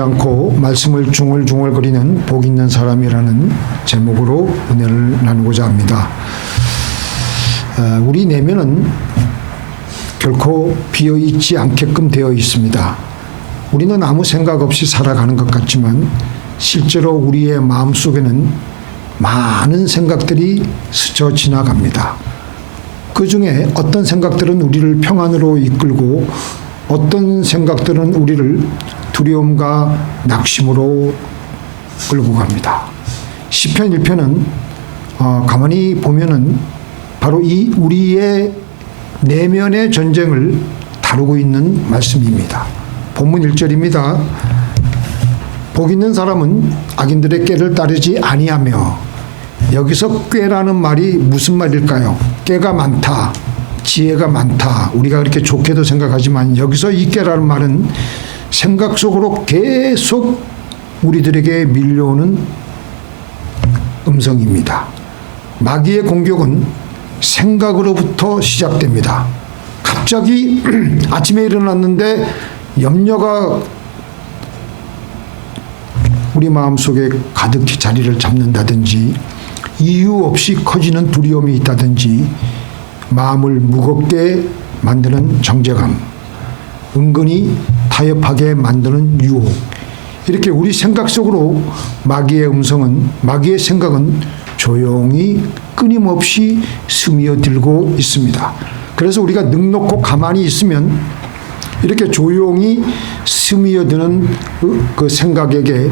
않고 말씀을 중얼중얼거리는 복 있는 사람이라는 제목으로 은혜를 나누고자 합니다. 우리 내면은 결코 비어있지 않게끔 되어 있습니다. 우리는 아무 생각 없이 살아가는 것 같지만 실제로 우리의 마음속에는 많은 생각들이 스쳐 지나갑니다. 그 중에 어떤 생각들은 우리를 평안으로 이끌고 어떤 생각들은 우리를 두려움과 낙심으로 끌고 갑니다. 시편 1편은 가만히 보면은 바로 이 우리의 내면의 전쟁을 다루고 있는 말씀입니다. 본문 1절입니다. 복 있는 사람은 악인들의 꾀를 따르지 아니하며. 여기서 꾀라는 말이 무슨 말일까요? 꾀가 많다, 지혜가 많다, 우리가 그렇게 좋게도 생각하지만 여기서 이 꾀라는 말은 생각 속으로 계속 우리들에게 밀려오는 음성입니다. 마귀의 공격은 생각으로부터 시작됩니다. 갑자기 아침에 일어났는데 염려가 우리 마음속에 가득히 자리를 잡는다든지 이유 없이 커지는 두려움이 있다든지 마음을 무겁게 만드는 정죄감, 은근히 타협하게 만드는 유혹, 이렇게 우리 생각 속으로 마귀의 생각은 조용히 끊임없이 스며들고 있습니다. 그래서 우리가 넋놓고 가만히 있으면 이렇게 조용히 스며드는 그 생각에게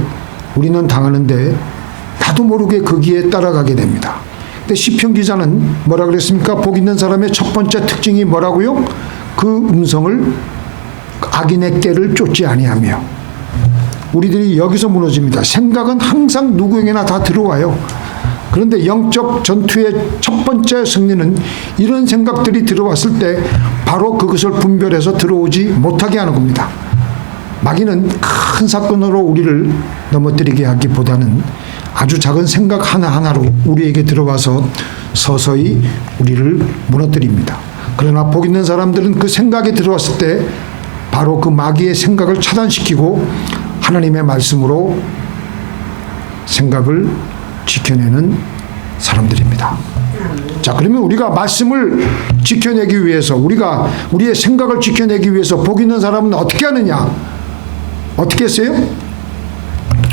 우리는 당하는데 나도 모르게 거기에 따라가게 됩니다. 근데 시편 기자는 뭐라 그랬습니까? 복 있는 사람의 첫 번째 특징이 뭐라고요? 그 음성을 악인의 꾀를 쫓지 아니하며. 우리들이 여기서 무너집니다. 생각은 항상 누구에게나 다 들어와요. 그런데 영적 전투의 첫 번째 승리는 이런 생각들이 들어왔을 때 바로 그것을 분별해서 들어오지 못하게 하는 겁니다. 마귀는 큰 사건으로 우리를 넘어뜨리게 하기보다는 아주 작은 생각 하나하나로 우리에게 들어와서 서서히 우리를 무너뜨립니다. 그러나 복 있는 사람들은 그 생각에 들어왔을 때 바로 그 마귀의 생각을 차단시키고 하나님의 말씀으로 생각을 지켜내는 사람들입니다. 자, 그러면 우리가 말씀을 지켜내기 위해서, 우리가 우리의 생각을 지켜내기 위해서 복 있는 사람은 어떻게 하느냐? 어떻게 했어요?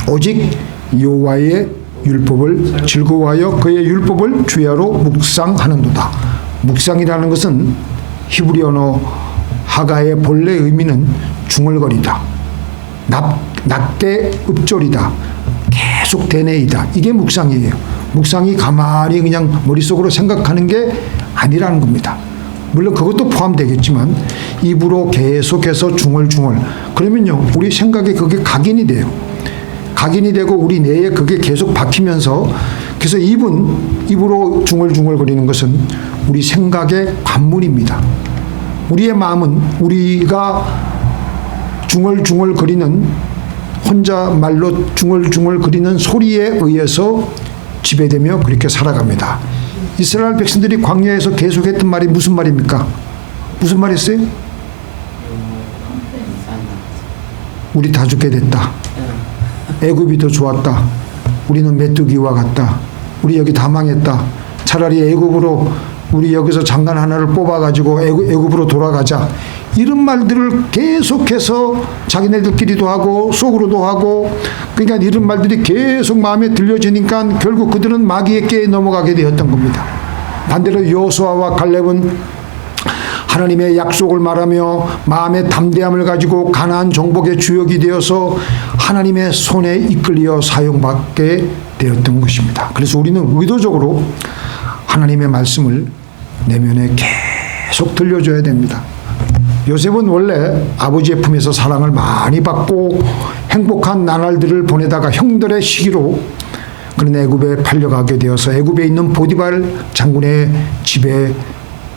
오직 여호와의 율법을 즐거워하여 그의 율법을 주야로 묵상하는도다. 묵상이라는 것은 히브리 언어 하가의 본래 의미는 중얼거리다, 낮게 읍조리다, 계속 되뇌이다. 이게 묵상이에요. 묵상이 가만히 그냥 머릿속으로 생각하는 게 아니라는 겁니다. 물론 그것도 포함되겠지만 입으로 계속해서 중얼중얼, 그러면요 우리 생각에 그게 각인이 돼요. 각인이 되고 우리 뇌에 그게 계속 박히면서, 그래서 입으로 중얼중얼거리는 것은 우리 생각의 관문입니다. 우리의 마음은 우리가 중얼중얼거리는, 혼자 말로 중얼중얼거리는 소리에 의해서 지배되며 그렇게 살아갑니다. 이스라엘 백성들이 광야에서 계속했던 말이 무슨 말입니까? 무슨 말 했어요? 우리 다 죽게 됐다. 애굽이 더 좋았다. 우리는 메뚜기와 같다. 우리 여기 다 망했다. 차라리 애굽으로, 우리 여기서 장관 하나를 뽑아가지고 애굽으로 돌아가자. 이런 말들을 계속해서 자기네들끼리도 하고 속으로도 하고, 그러니까 이런 말들이 계속 마음에 들려지니까 결국 그들은 마귀의 꾀에 넘어가게 되었던 겁니다. 반대로 여호수아와 갈렙은 하나님의 약속을 말하며 마음의 담대함을 가지고 가나안 정복의 주역이 되어서 하나님의 손에 이끌려 사용받게 되었던 것입니다. 그래서 우리는 의도적으로 하나님의 말씀을 내면에 계속 들려줘야 됩니다. 요셉은 원래 아버지의 품에서 사랑을 많이 받고 행복한 나날들을 보내다가 형들의 시기로 그런 애굽에 팔려가게 되어서 애굽에 있는 보디발 장군의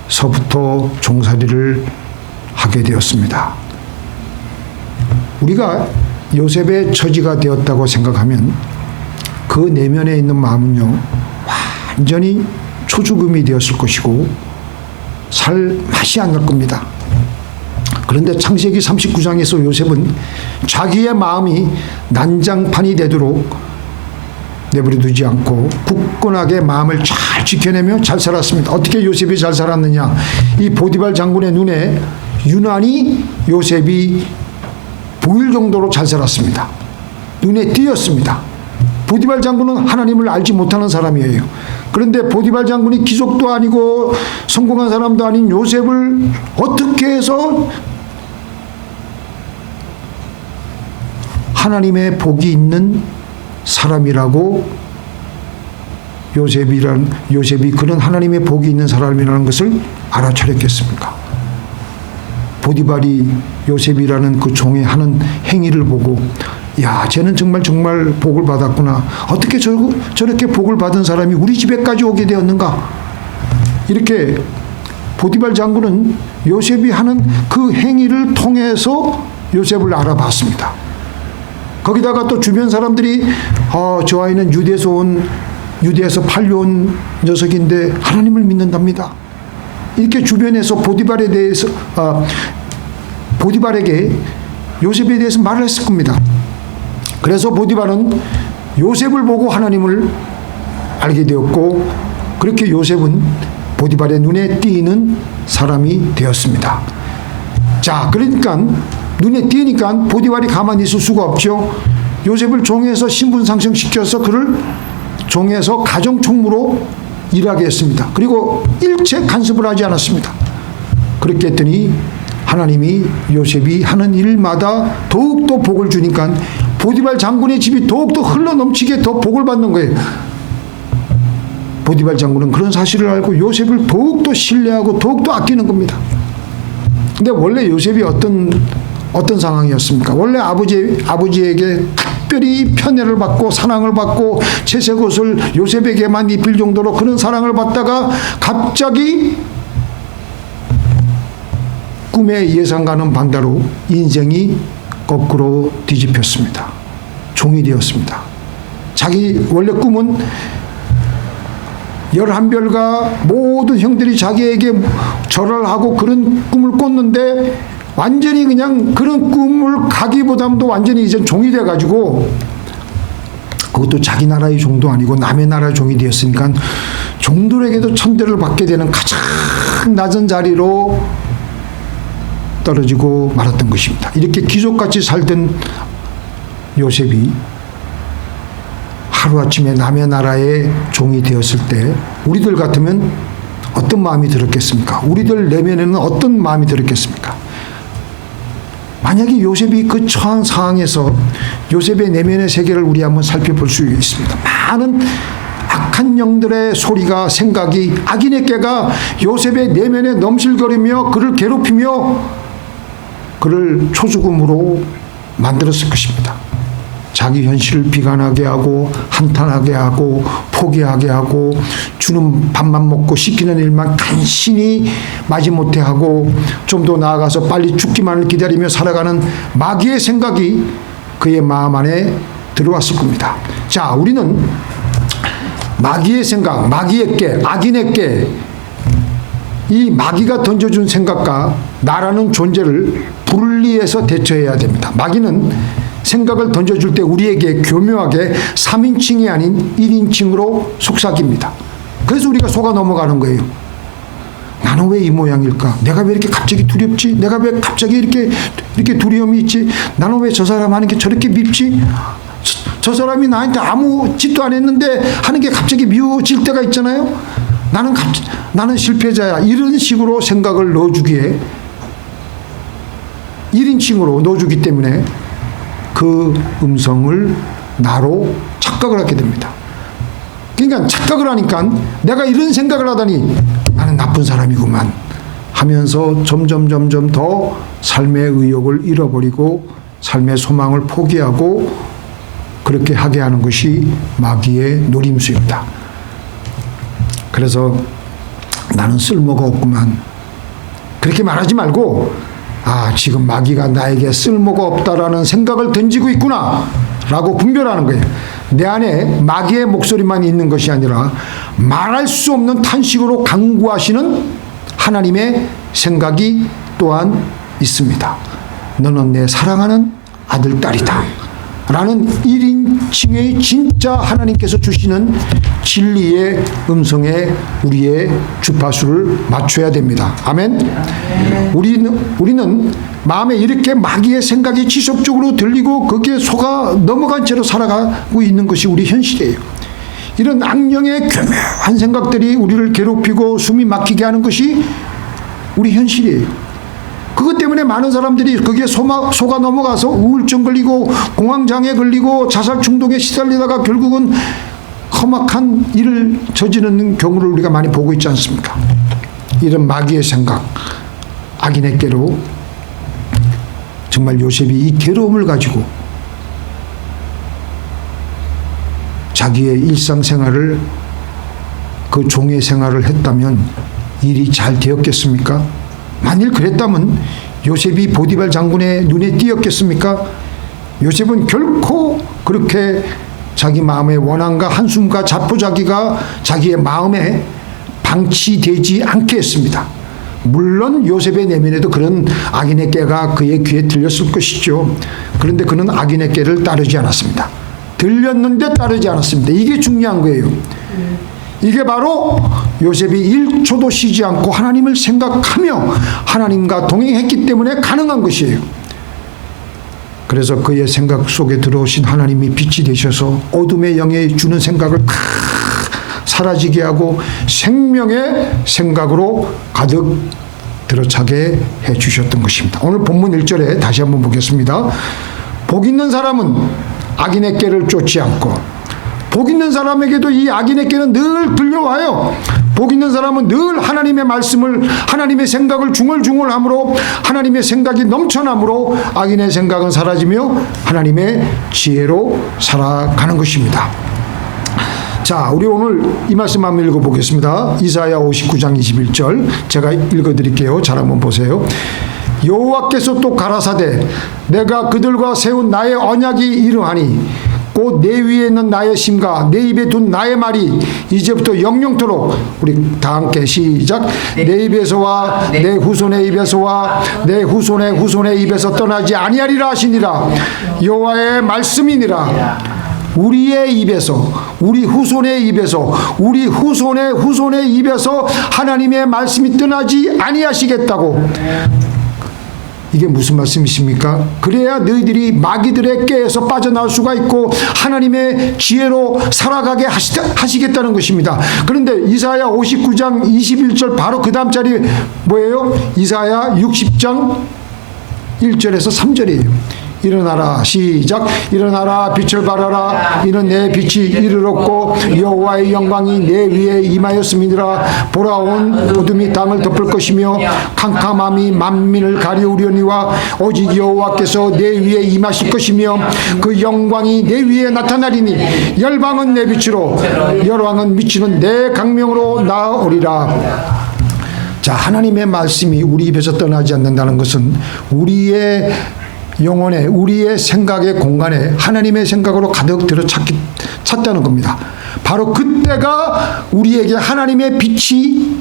집에서부터 종살이를 하게 되었습니다. 우리가 요셉의 처지가 되었다고 생각하면 그 내면에 있는 마음은요 완전히 초죽음이 되었을 것이고 살 맛이 안 날 겁니다. 그런데 창세기 39장에서 요셉은 자기의 마음이 난장판이 되도록 내버려 두지 않고 굳건하게 마음을 잘 지켜내며 잘 살았습니다. 어떻게 요셉이 잘 살았느냐? 이 보디발 장군의 눈에 유난히 요셉이 보일 정도로 잘 살았습니다. 눈에 띄었습니다. 보디발 장군은 하나님을 알지 못하는 사람이에요. 그런데 보디발 장군이 귀족도 아니고 성공한 사람도 아닌 요셉을 어떻게 해서 하나님의 복이 있는 사람이라고 요셉이 그런 하나님의 복이 있는 사람이라는 것을 알아차렸겠습니까? 보디발이 요셉이라는 그 종의 하는 행위를 보고 야, 쟤는 정말 복을 받았구나. 어떻게 저렇게 복을 받은 사람이 우리 집에까지 오게 되었는가? 이렇게 보디발 장군은 요셉이 하는 그 행위를 통해서 요셉을 알아봤습니다. 거기다가 또 주변 사람들이 저 아이는 유대에서 팔려온 녀석인데 하나님을 믿는답니다. 이렇게 주변에서 보디발에게 요셉에 대해서 말을 했을 겁니다. 그래서 보디발은 요셉을 보고 하나님을 알게 되었고 그렇게 요셉은 보디발의 눈에 띄는 사람이 되었습니다. 자, 그러니까 눈에 띄니까 보디발이 가만히 있을 수가 없죠. 요셉을 종에서 신분 상승시켜서 그를 종에서 가정총무로 일하게 했습니다. 그리고 일체 간섭을 하지 않았습니다. 그렇게 했더니 하나님이 요셉이 하는 일마다 더욱더 복을 주니까 보디발 장군의 집이 더욱더 흘러넘치게 더 복을 받는 거예요. 보디발 장군은 그런 사실을 알고 요셉을 더욱더 신뢰하고 더욱더 아끼는 겁니다. 근데 원래 요셉이 어떤 상황이었습니까? 원래 아버지에게 특별히 편애를 받고 사랑을 받고 채색옷을 요셉에게만 입힐 정도로 그런 사랑을 받다가 갑자기 꿈의 예상과는 반대로 인생이 거꾸로 뒤집혔습니다. 종이 되었습니다. 자기 원래 꿈은 11별과 모든 형들이 자기에게 절을 하고 그런 꿈을 꿨는데 완전히 그냥 그런 꿈을 가기보다도 완전히 이제 종이 돼가지고 그것도 자기 나라의 종도 아니고 남의 나라의 종이 되었으니까 종들에게도 천대를 받게 되는 가장 낮은 자리로 떨어지고 말았던 것입니다. 이렇게 귀족같이 살던 요셉이 하루아침에 남의 나라의 종이 되었을 때 우리들 같으면 어떤 마음이 들었겠습니까? 우리들 내면에는 어떤 마음이 들었겠습니까? 만약에 요셉이 그 처한 상황에서 요셉의 내면의 세계를 우리 한번 살펴볼 수 있습니다. 많은 악한 영들의 소리가 생각이 악인의 깨가 요셉의 내면에 넘실거리며 그를 괴롭히며 그를 초죽음으로 만들었을 것입니다. 자기 현실을 비관하게 하고 한탄하게 하고 포기하게 하고 주는 밥만 먹고 시키는 일만 간신히 마지못해 하고 좀 더 나아가서 빨리 죽기만을 기다리며 살아가는 마귀의 생각이 그의 마음 안에 들어왔을 겁니다. 자, 우리는 마귀의 생각, 마귀의 깨, 악인의 깨, 이 마귀가 던져준 생각과 나라는 존재를 분리해서 대처해야 됩니다. 마귀는 생각을 던져줄 때 우리에게 교묘하게 3인칭이 아닌 1인칭으로 속삭입니다. 그래서 우리가 속아 넘어가는 거예요. 나는 왜 이 모양일까? 내가 왜 이렇게 갑자기 두렵지? 내가 왜 갑자기 이렇게 두려움이 있지? 나는 왜 저 사람 하는 게 저렇게 밉지? 저 사람이 나한테 아무 짓도 안 했는데 하는 게 갑자기 미워질 때가 있잖아요. 나는 실패자야. 이런 식으로 생각을 넣어주기에 1인칭으로 넣어주기 때문에 그 음성을 나로 착각을 하게 됩니다. 그러니까 착각을 하니까 내가 이런 생각을 하다니 나는 나쁜 사람이구만 하면서 점점 더 삶의 의욕을 잃어버리고 삶의 소망을 포기하고 그렇게 하게 하는 것이 마귀의 노림수입니다. 그래서 나는 쓸모가 없구만 그렇게 말하지 말고 지금 마귀가 나에게 쓸모가 없다라는 생각을 던지고 있구나 라고 분별하는 거예요. 내 안에 마귀의 목소리만 있는 것이 아니라 말할 수 없는 탄식으로 간구하시는 하나님의 생각이 또한 있습니다. 너는 내 사랑하는 아들, 딸이다. 라는 1인칭의 진짜 하나님께서 주시는 진리의 음성에 우리의 주파수를 맞춰야 됩니다. 아멘. 우리는 마음에 이렇게 마귀의 생각이 지속적으로 들리고 거기에 속아 넘어간 채로 살아가고 있는 것이 우리 현실이에요. 이런 악령의 교묘한 생각들이 우리를 괴롭히고 숨이 막히게 하는 것이 우리 현실이에요. 그것 때문에 많은 사람들이 거기에 속아 넘어가서 우울증 걸리고 공황장애 걸리고 자살 충동에 시달리다가 결국은 험악한 일을 저지르는 경우를 우리가 많이 보고 있지 않습니까? 이런 마귀의 생각, 악인의 깨로 정말 요셉이 이 괴로움을 가지고 자기의 일상생활을 그 종의 생활을 했다면 일이 잘 되었겠습니까? 만일 그랬다면 요셉이 보디발 장군의 눈에 띄었겠습니까? 요셉은 결코 그렇게 자기 마음의 원한과 한숨과 자포자기가 자기의 마음에 방치되지 않게 했습니다. 물론 요셉의 내면에도 그런 악인의 깨가 그의 귀에 들렸을 것이죠. 그런데 그는 악인의 깨를 따르지 않았습니다. 들렸는데 따르지 않았습니다. 이게 중요한 거예요. 이게 바로 요셉이 1초도 쉬지 않고 하나님을 생각하며 하나님과 동행했기 때문에 가능한 것이에요. 그래서 그의 생각 속에 들어오신 하나님이 빛이 되셔서 어둠의 영에 주는 생각을 다 사라지게 하고 생명의 생각으로 가득 들어차게 해주셨던 것입니다. 오늘 본문 1절에 다시 한번 보겠습니다. 복 있는 사람은 악인의 깨를 쫓지 않고, 복 있는 사람에게도 이 악인의 깨는 늘 들려와요. 복 있는 사람은 늘 하나님의 말씀을, 하나님의 생각을 중얼중얼함으로 하나님의 생각이 넘쳐남으로 악인의 생각은 사라지며 하나님의 지혜로 살아가는 것입니다. 자, 우리 오늘 이 말씀 한번 읽어보겠습니다. 이사야 59장 21절 제가 읽어드릴게요. 잘 한번 보세요. 여호와께서 또 가라사대 내가 그들과 세운 나의 언약이 이러하니 곧 내 위에 있는 나의 심과 내 입에 둔 나의 말이 이제부터 영영토록, 우리 다 함께 시작. 내 입에서와 내 후손의 입에서와 내 후손의 후손의 입에서 떠나지 아니하리라 하시니라. 여호와의 말씀이니라. 우리의 입에서, 우리 후손의 입에서, 우리 후손의 후손의 입에서 하나님의 말씀이 떠나지 아니하시겠다고. 이게 무슨 말씀이십니까? 그래야 너희들이 마귀들의 깨에서 빠져나올 수가 있고 하나님의 지혜로 살아가게 하시겠다는 것입니다. 그런데 이사야 59장 21절 바로 그 다음 자리 뭐예요? 이사야 60장 1절에서 3절이에요. 일어나라, 시작. 일어나라, 빛을 발하라. 이는 내 빛이 이르렀고 여호와의 영광이 내 위에 임하였음이니라. 보라, 온 어둠이 땅을 덮을 것이며 캄캄함이 만민을 가려우려니와 오직 여호와께서 내 위에 임하실 것이며 그 영광이 내 위에 나타나리니 열방은 내 빛으로 열왕은 미치는 내 강명으로 나오리라. 자, 하나님의 말씀이 우리 입에서 떠나지 않는다는 것은 우리의 영혼에, 우리의 생각의 공간에 하나님의 생각으로 가득 찼다는 겁니다. 바로 그때가 우리에게 하나님의 빛이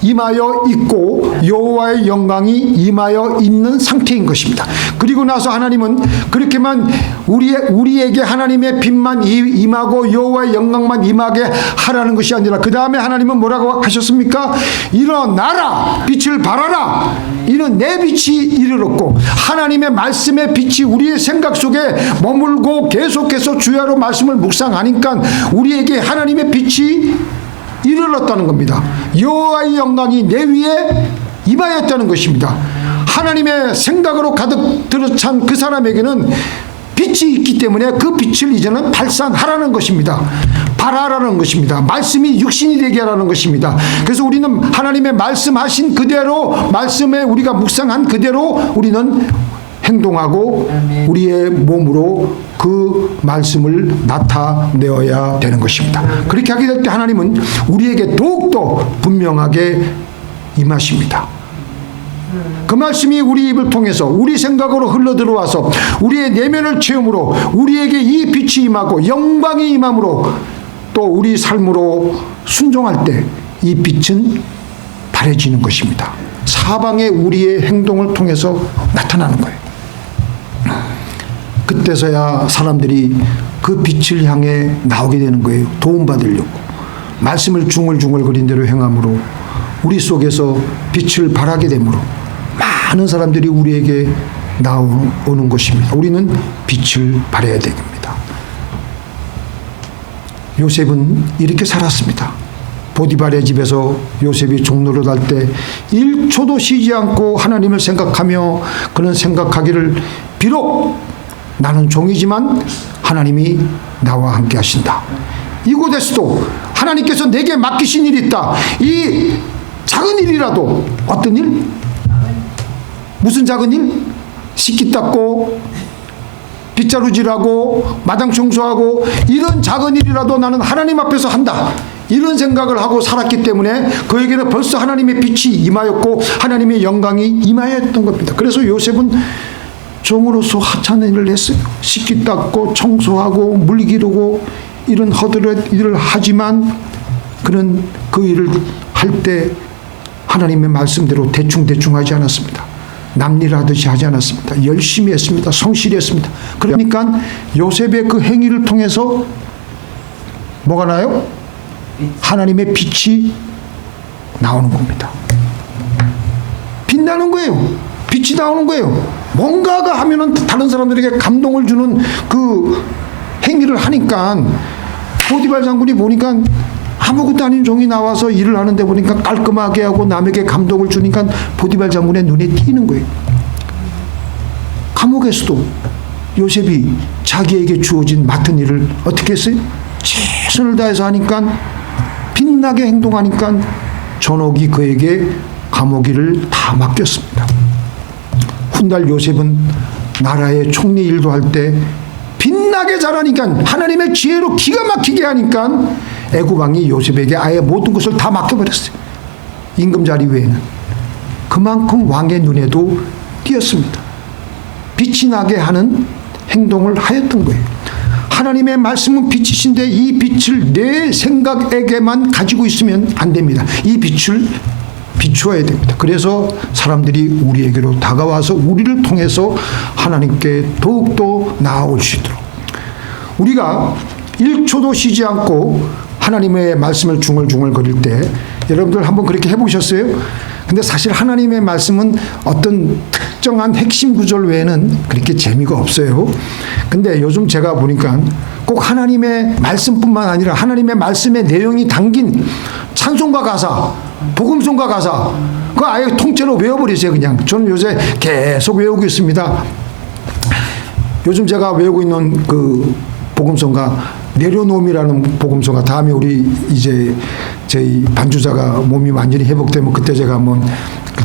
임하여 있고 여호와의 영광이 임하여 있는 상태인 것입니다. 그리고 나서 하나님은 그렇게만 우리에게 하나님의 빛만 임하고 여호와의 영광만 임하게 하라는 것이 아니라 그 다음에 하나님은 뭐라고 하셨습니까? 일어나라, 빛을 발하라. 이는 내 빛이 이르렀고, 하나님의 말씀의 빛이 우리의 생각 속에 머물고 계속해서 주야로 말씀을 묵상하니까 우리에게 하나님의 빛이 이르렀다는 겁니다. 여호와의 영광이 내 위에 임하였다는 것입니다. 하나님의 생각으로 가득 들어찬 그 사람에게는 빛이 있기 때문에 그 빛을 이제는 발산하라는 것입니다. 발하라는 것입니다. 말씀이 육신이 되게 하라는 것입니다. 그래서 우리는 하나님의 말씀하신 그대로, 말씀에 우리가 묵상한 그대로 우리는 행동하고 우리의 몸으로 그 말씀을 나타내어야 되는 것입니다. 그렇게 하게 될 때 하나님은 우리에게 더욱더 분명하게 임하십니다. 그 말씀이 우리 입을 통해서 우리 생각으로 흘러들어와서 우리의 내면을 체험으로 우리에게 이 빛이 임하고 영광이 임함으로 또 우리 삶으로 순종할 때 이 빛은 바래지는 것입니다. 사방의 우리의 행동을 통해서 나타나는 거예요. 그때서야 사람들이 그 빛을 향해 나오게 되는 거예요. 도움받으려고. 말씀을 중얼중얼거린 대로 행함으로 우리 속에서 빛을 발하게 되므로 많은 사람들이 우리에게 나오는 것입니다. 우리는 빛을 발해야 됩니다. 요셉은 이렇게 살았습니다. 보디발의 집에서 요셉이 종노릇 할 때 1초도 쉬지 않고 하나님을 생각하며 그는 생각하기를 비록 나는 종이지만 하나님이 나와 함께 하신다. 이곳에서도 하나님께서 내게 맡기신 일이 있다. 이 작은 일이라도 어떤 일? 무슨 작은 일? 식기 닦고 빗자루질하고 마당 청소하고 이런 작은 일이라도 나는 하나님 앞에서 한다. 이런 생각을 하고 살았기 때문에 그에게는 벌써 하나님의 빛이 임하였고 하나님의 영광이 임하였던 겁니다. 그래서 요셉은 종으로서 하찮은 일을 했어요. 씻기 닦고 청소하고 물 기르고 이런 허드렛 일을 하지만 그는 그 일을 할 때 하나님의 말씀대로 대충 하지 않았습니다. 남일 하듯이 하지 않았습니다. 열심히 했습니다. 성실히 했습니다. 그러니까 요셉의 그 행위를 통해서 뭐가 나요? 하나님의 빛이 나오는 겁니다. 빛나는 거예요. 빛이 나오는 거예요. 뭔가가 하면은 다른 사람들에게 감동을 주는 그 행위를 하니까 보디발 장군이 보니까 아무것도 아닌 종이 나와서 일을 하는데 보니까 깔끔하게 하고 남에게 감동을 주니까 보디발 장군의 눈에 띄는 거예요. 감옥에서도 요셉이 자기에게 주어진 맡은 일을 어떻게 했어요? 최선을 다해서 하니까 빛나게 행동하니까 전옥이 그에게 감옥일을 다 맡겼습니다. 훗날 요셉은 나라의 총리 일도 할 때 빛나게 잘하니까 하나님의 지혜로 기가 막히게 하니까 애굽 왕이 요셉에게 아예 모든 것을 다 맡겨버렸어요. 임금자리 외에는. 그만큼 왕의 눈에도 띄었습니다. 빛이 나게 하는 행동을 하였던 거예요. 하나님의 말씀은 빛이신데 이 빛을 내 생각에게만 가지고 있으면 안 됩니다. 이 빛을 비추어야 됩니다. 그래서 사람들이 우리에게로 다가와서 우리를 통해서 하나님께 더욱더 나아올 수 있도록 우리가 1초도 쉬지 않고 하나님의 말씀을 중얼중얼거릴 때 여러분들 한번 그렇게 해보셨어요? 근데 사실 하나님의 말씀은 어떤 특정한 핵심 구절 외에는 그렇게 재미가 없어요. 근데 요즘 제가 보니까 꼭 하나님의 말씀뿐만 아니라 하나님의 말씀의 내용이 담긴 찬송가 가사, 복음송가 가사 그거 아예 통째로 외워버리세요. 그냥 저는 요새 계속 외우고 있습니다. 요즘 제가 외우고 있는 그 복음송가 내려놓음이라는 복음송가 다음에 우리 이제 저희 반주자가 몸이 완전히 회복되면 그때 제가 한번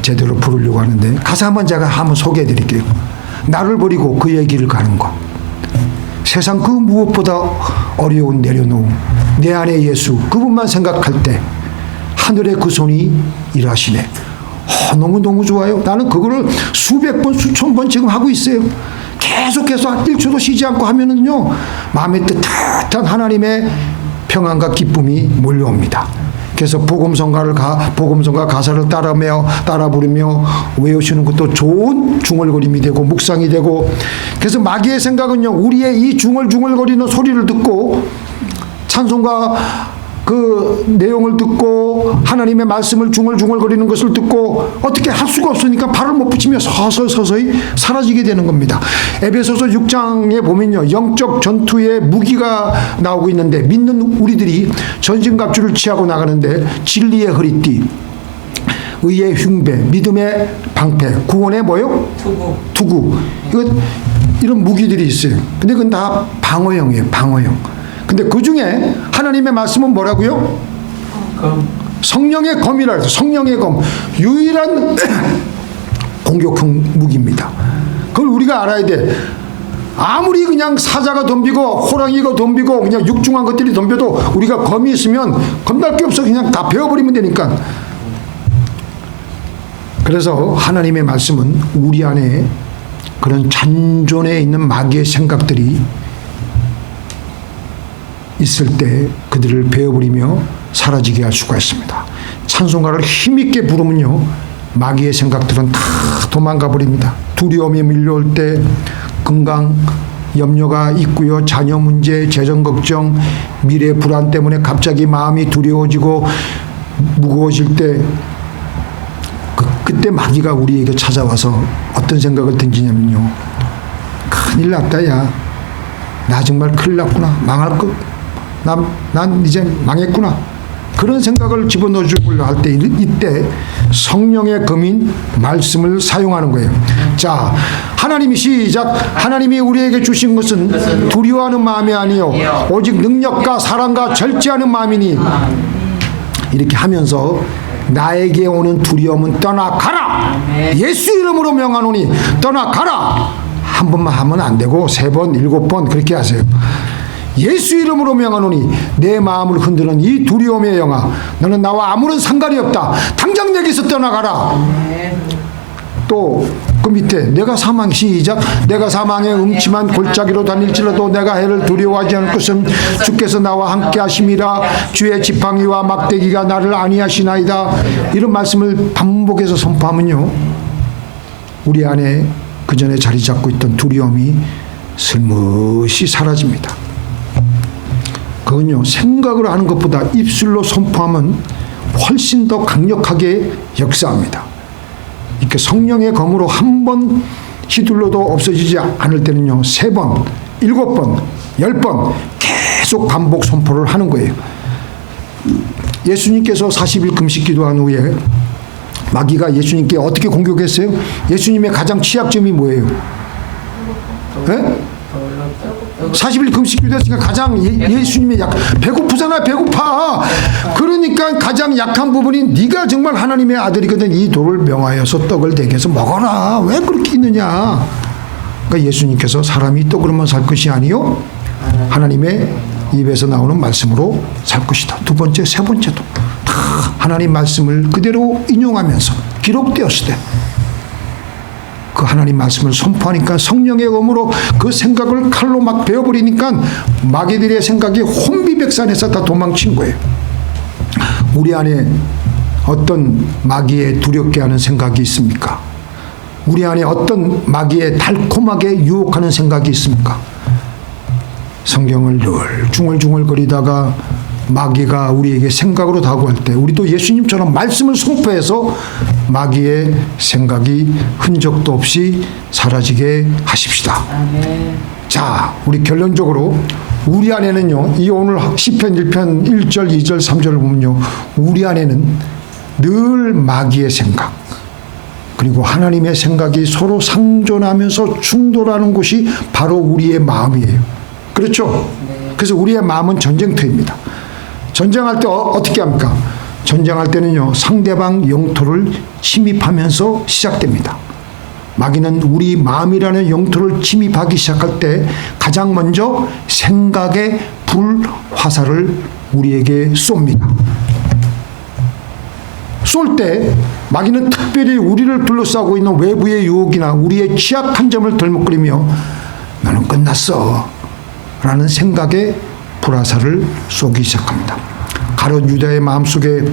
제대로 부르려고 하는데 가사 한번 제가 한번 소개해 드릴게요. 나를 버리고 그의 길을 가는 것 세상 그 무엇보다 어려운 내려놓음 내 안에 예수 그분만 생각할 때 하늘의 그 손이 일하시네. 너무너무 좋아요. 나는 그거를 수백 번 수천 번 지금 하고 있어요. 계속해서 1초도 쉬지 않고 하면은요 마음에 따뜻한 하나님의 평안과 기쁨이 몰려옵니다. 그래서 복음성가 가사를 따라 부르며 외우시는 것도 좋은 중얼거림이 되고 묵상이 되고 그래서 마귀의 생각은요 우리의 이 중얼중얼거리는 소리를 듣고 찬송가 그 내용을 듣고 하나님의 말씀을 중얼중얼거리는 것을 듣고 어떻게 할 수가 없으니까 발을 못 붙이며 서서히 사라지게 되는 겁니다. 에베소서 6장에 보면요 영적 전투의 무기가 나오고 있는데 믿는 우리들이 전신갑주를 취하고 나가는데 진리의 허리띠 의의 흉배 믿음의 방패 구원의 뭐요? 투구 이런 무기들이 있어요. 근데 그건 다 방어형이에요. 방어형. 근데 그 중에 하나님의 말씀은 뭐라고요? 성령의 검이라 해서 성령의 검 유일한 공격형 무기입니다. 그걸 우리가 알아야 돼. 아무리 그냥 사자가 덤비고 호랑이가 덤비고 그냥 육중한 것들이 덤벼도 우리가 검이 있으면 겁날 게 없어. 그냥 다 베어버리면 되니까. 그래서 하나님의 말씀은 우리 안에 그런 잔존에 있는 마귀의 생각들이 있을 때 그들을 베어버리며 사라지게 할 수가 있습니다. 찬송가를 힘있게 부르면요 마귀의 생각들은 다 도망가 버립니다. 두려움이 밀려올 때 건강 염려가 있고요. 자녀 문제, 재정 걱정, 미래 불안 때문에 갑자기 마음이 두려워지고 무거워질 때 그때 마귀가 우리에게 찾아와서 어떤 생각을 던지냐면요. 큰일 났다 야. 나 정말 큰일 났구나. 망할 것. 난 이제 망했구나. 그런 생각을 집어넣어 주려고 할 때 이때 성령의 검인 말씀을 사용하는 거예요. 자, 하나님이 시작. 하나님이 우리에게 주신 것은 두려워하는 마음이 아니요 오직 능력과 사랑과 절제하는 마음이니 이렇게 하면서 나에게 오는 두려움은 떠나가라. 예수 이름으로 명하노니 떠나가라. 한 번만 하면 안 되고 3번, 7번 그렇게 하세요. 예수 이름으로 명하노니 내 마음을 흔드는 이 두려움의 영아 너는 나와 아무런 상관이 없다. 당장 내게서 떠나가라. 또 그 밑에 내가 사망 시작. 내가 사망의 음침한 골짜기로 다닐지라도 내가 해를 두려워하지 않을 것은 주께서 나와 함께 하심이라. 주의 지팡이와 막대기가 나를 안위하시나이다. 이런 말씀을 반복해서 선포하면요 우리 안에 그전에 자리 잡고 있던 두려움이 슬며시 사라집니다. 그건요 생각으로 하는 것보다 입술로 선포하면 훨씬 더 강력하게 역사합니다. 이렇게 성령의 검으로 한 번 휘둘러도 없어지지 않을 때는요 3번, 7번, 10번 계속 반복 선포를 하는 거예요. 예수님께서 40일 금식 기도한 후에 마귀가 예수님께 어떻게 공격했어요? 예수님의 가장 취약점이 뭐예요? 네? 40일 금식 기도했으니까 가장 예수님의 배고프잖아. 배고파. 그러니까 가장 약한 부분이 네가 정말 하나님의 아들이거든. 이 돌을 명하여서 떡을 되게 해서 먹어라. 왜 그렇게 있느냐. 그러니까 예수님께서 사람이 떡으로만 살 것이 아니요 하나님의 입에서 나오는 말씀으로 살 것이다. 2번째, 3번째도 다 하나님 말씀을 그대로 인용하면서 기록되었을 때 그 하나님 말씀을 선포하니까 성령의 검으로 그 생각을 칼로 막 베어버리니까 마귀들의 생각이 혼비백산해서 다 도망친 거예요. 우리 안에 어떤 마귀의 두렵게 하는 생각이 있습니까? 우리 안에 어떤 마귀의 달콤하게 유혹하는 생각이 있습니까? 성경을 늘 중얼중얼거리다가 마귀가 우리에게 생각으로 다가올 때 우리도 예수님처럼 말씀을 선포해서 마귀의 생각이 흔적도 없이 사라지게 하십시다. 자, 우리 결론적으로 우리 안에는요 이 오늘 시편 1편 1절 2절 3절을 보면요 우리 안에는 늘 마귀의 생각 그리고 하나님의 생각이 서로 상존하면서 충돌하는 곳이 바로 우리의 마음이에요. 그렇죠? 그래서 우리의 마음은 전쟁터입니다. 전쟁할 때 어떻게 합니까? 전쟁할 때는요 상대방 영토를 침입하면서 시작됩니다. 마귀는 우리 마음이라는 영토를 침입하기 시작할 때 가장 먼저 생각의 불화살을 우리에게 쏩니다. 쏠 때 마귀는 특별히 우리를 둘러싸고 있는 외부의 유혹이나 우리의 취약한 점을 덜먹거리며 너는 끝났어 라는 생각에 불화살을 쏘기 시작합니다. 가룟 유다의 마음속에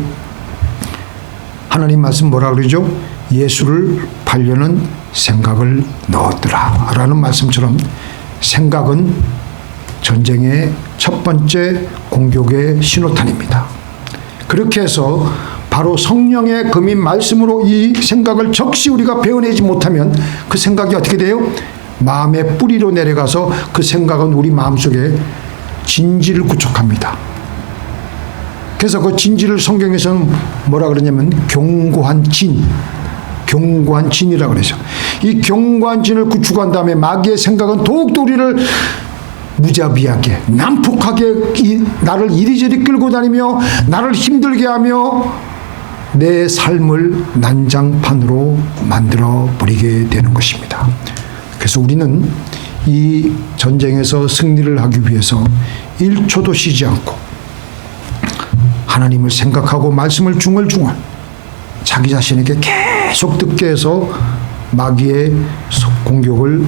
하나님 말씀 뭐라 그러죠? 예수를 팔려는 생각을 넣었더라 라는 말씀처럼 생각은 전쟁의 첫 번째 공격의 신호탄입니다. 그렇게 해서 바로 성령의 검인 말씀으로 이 생각을 적시 우리가 베어내지 못하면 그 생각이 어떻게 돼요? 마음의 뿌리로 내려가서 그 생각은 우리 마음속에 진지를 구축합니다. 그래서 그 진지를 성경에서는 뭐라 그러냐면 견고한 진, 견고한 진이라고 그러죠. 이 견고한 진을 구축한 다음에 마귀의 생각은 더욱더 우리를 무자비하게 난폭하게 나를 이리저리 끌고 다니며 나를 힘들게 하며 내 삶을 난장판으로 만들어 버리게 되는 것입니다. 그래서 우리는 이 전쟁에서 승리를 하기 위해서 1초도 쉬지 않고 하나님을 생각하고 말씀을 중얼중얼 자기 자신에게 계속 듣게 해서 마귀의 공격을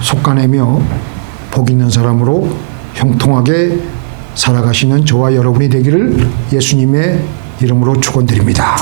속아내며 복 있는 사람으로 형통하게 살아가시는 저와 여러분이 되기를 예수님의 이름으로 축원드립니다.